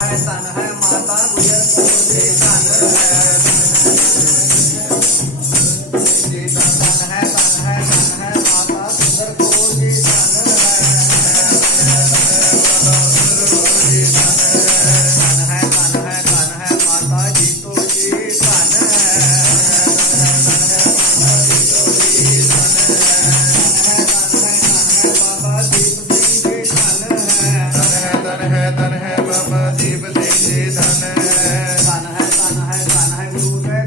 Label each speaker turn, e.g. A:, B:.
A: 还有三还马大哈 धन है धन है धन है धन है गुरु से